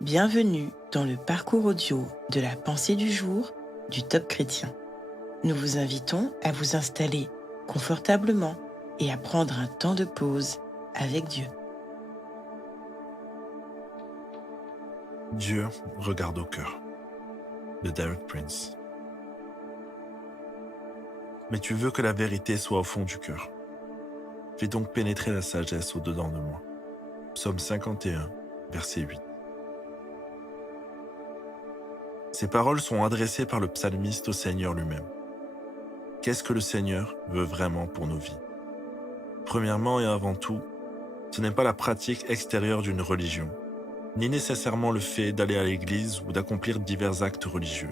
Bienvenue dans le parcours audio de la pensée du jour du Top Chrétien. Nous vous invitons à vous installer confortablement et à prendre un temps de pause avec Dieu. Dieu regarde au cœur, de Derek Prince. Mais tu veux que la vérité soit au fond du cœur. Fais donc pénétrer la sagesse au-dedans de moi. Psaume 51, verset 8. Ces paroles sont adressées par le psalmiste au Seigneur lui-même. Qu'est-ce que le Seigneur veut vraiment pour nos vies? Premièrement et avant tout, ce n'est pas la pratique extérieure d'une religion, ni nécessairement le fait d'aller à l'église ou d'accomplir divers actes religieux.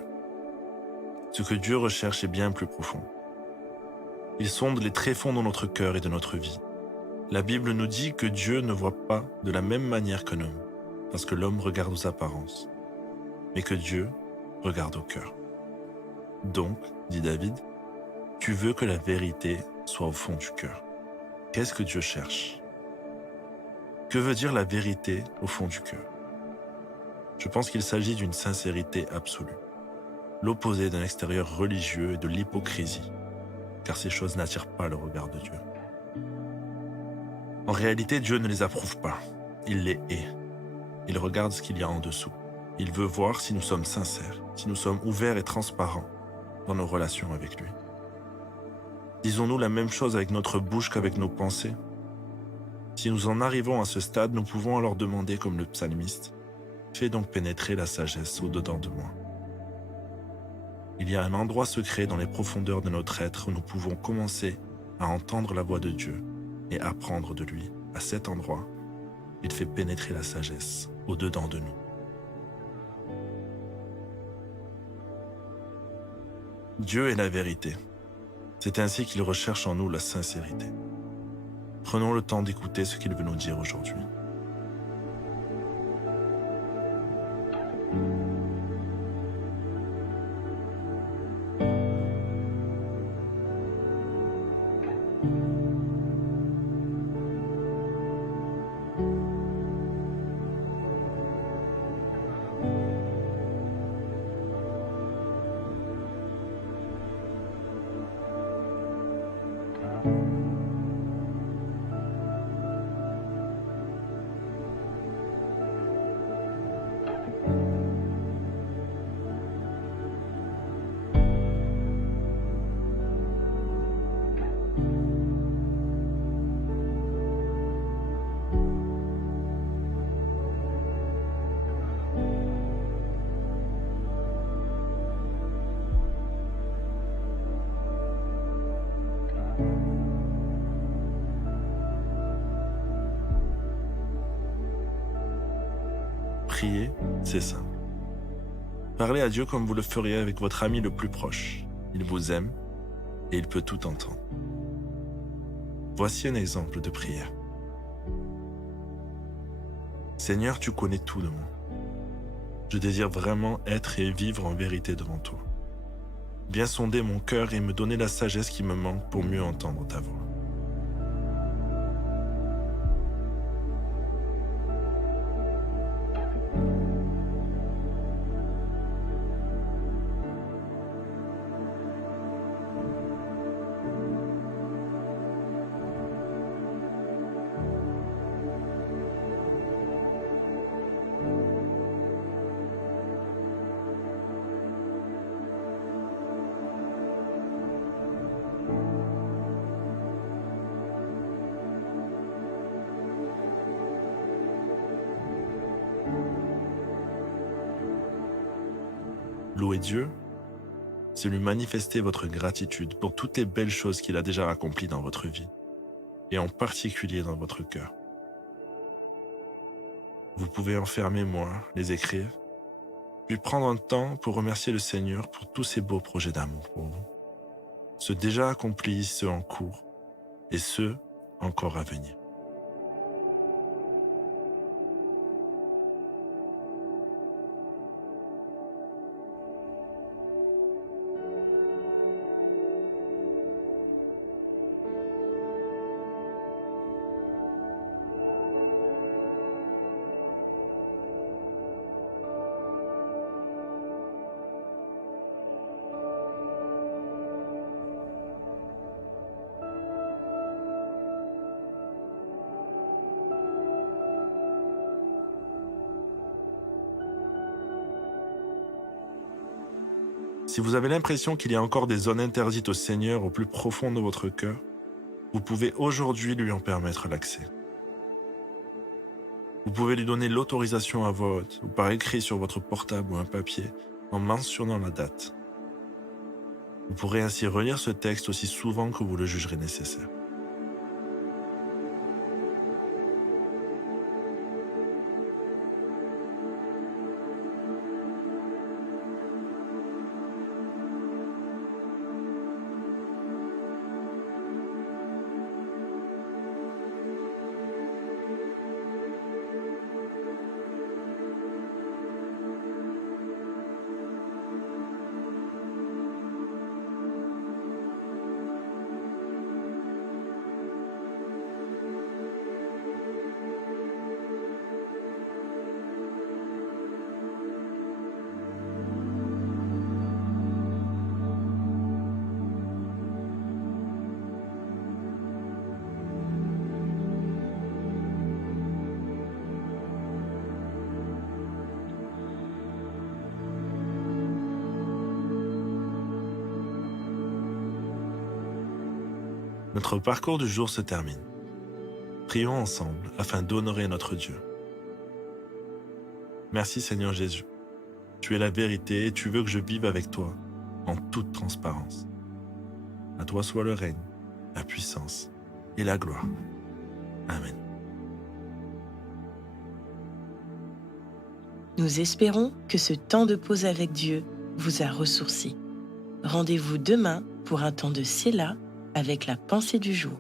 Ce que Dieu recherche est bien plus profond. Il sonde les tréfonds de notre cœur et de notre vie. La Bible nous dit que Dieu ne voit pas de la même manière qu'un homme, parce que l'homme regarde aux apparences, mais que Dieu regarde au cœur. Donc, dit David, tu veux que la vérité soit au fond du cœur. Qu'est-ce que Dieu cherche? Que veut dire la vérité au fond du cœur? Je pense qu'il s'agit d'une sincérité absolue, l'opposé d'un extérieur religieux et de l'hypocrisie, car ces choses n'attirent pas le regard de Dieu. En réalité, Dieu ne les approuve pas, il les hait. Il regarde ce qu'il y a en dessous. Il veut voir si nous sommes sincères, si nous sommes ouverts et transparents dans nos relations avec lui. Disons-nous la même chose avec notre bouche qu'avec nos pensées? Si nous en arrivons à ce stade, nous pouvons alors demander comme le psalmiste, « Fais donc pénétrer la sagesse au-dedans de moi. » Il y a un endroit secret dans les profondeurs de notre être où nous pouvons commencer à entendre la voix de Dieu et apprendre de lui. À cet endroit, il fait pénétrer la sagesse au-dedans de nous. Dieu est la vérité. C'est ainsi qu'il recherche en nous la sincérité. Prenons le temps d'écouter ce qu'il veut nous dire aujourd'hui. Prier, c'est simple. Parlez à Dieu comme vous le feriez avec votre ami le plus proche. Il vous aime et il peut tout entendre. Voici un exemple de prière. Seigneur, tu connais tout de moi. Je désire vraiment être et vivre en vérité devant toi. Viens sonder mon cœur et me donner la sagesse qui me manque pour mieux entendre ta voix. Louer Dieu, c'est lui manifester votre gratitude pour toutes les belles choses qu'il a déjà accomplies dans votre vie, et en particulier dans votre cœur. Vous pouvez en faire mémoire, les écrire, puis prendre un temps pour remercier le Seigneur pour tous ces beaux projets d'amour pour vous, ceux déjà accomplis, ceux en cours, et ceux encore à venir. Si vous avez l'impression qu'il y a encore des zones interdites au Seigneur au plus profond de votre cœur, vous pouvez aujourd'hui lui en permettre l'accès. Vous pouvez lui donner l'autorisation à voix haute ou par écrit sur votre portable ou un papier en mentionnant la date. Vous pourrez ainsi relire ce texte aussi souvent que vous le jugerez nécessaire. Notre parcours du jour se termine. Prions ensemble afin d'honorer notre Dieu. Merci Seigneur Jésus. Tu es la vérité et tu veux que je vive avec toi en toute transparence. À toi soit le règne, la puissance et la gloire. Amen. Nous espérons que ce temps de pause avec Dieu vous a ressourci. Rendez-vous demain pour un temps de Séla avec la pensée du jour.